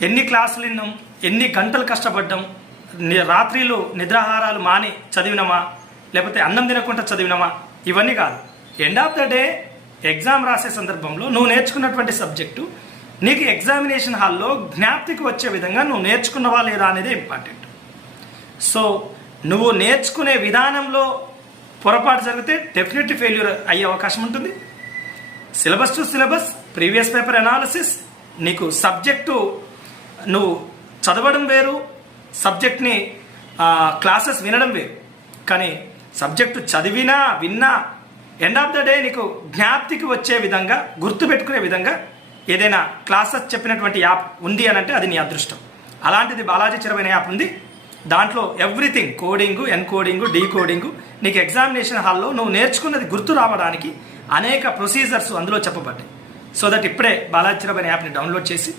ఎన్ని క్లాసులు విన్నాం ఎన్ని గంటలు కష్టపడ్డాం రాత్రిలు నిద్రాహారాలు మాని చదివినమా లేకపోతే అన్నం తినకుండా చదివినమా ఇవన్నీ కాదు. End of the day exam రాసే సందర్భంలో నువ్వు నేర్చుకున్నటువంటి సబ్జెక్టు నీకు ఎగ్జామినేషన్ హాల్లో జ్ఞాప్తికి వచ్చే విధంగా నువ్వు నేర్చుకున్నవా లేదా అనేది ఇంపార్టెంట్ సో నువ్వు నేర్చుకునే విధానంలో పొరపాటు జరిగితే డెఫినెట్లీ ఫెయిల్యూర్ అయ్యే అవకాశం ఉంటుంది. Syllabus to syllabus previous paper analysis నీకు సబ్జెక్టు నువ్వు చదవడం వేరు సబ్జెక్ట్ని క్లాసెస్ వినడం వేరు. కానీ సబ్జెక్టు చదివినా విన్నా ఎండ్ ఆఫ్ ద డే నీకు జ్ఞాప్తికి వచ్చే విధంగా గుర్తుపెట్టుకునే విధంగా ఏదైనా క్లాసెస్ చెప్పినటువంటి యాప్ ఉంది అని అంటే అది నీ అదృష్టం. అలాంటిది బాలాజీ చిరమైన యాప్ ఉంది. దాంట్లో ఎవ్రీథింగ్ కోడింగ్ ఎన్కోడింగ్ డీకోడింగ్ నీకు ఎగ్జామినేషన్ హాల్లో నువ్వు నేర్చుకున్నది గుర్తు రావడానికి అనేక ప్రొసీజర్స్ అందులో చెప్పబడ్డాయి. సో దట్ ఇప్పుడే బాలాజీ చిరమైన యాప్ని డౌన్లోడ్ చేసి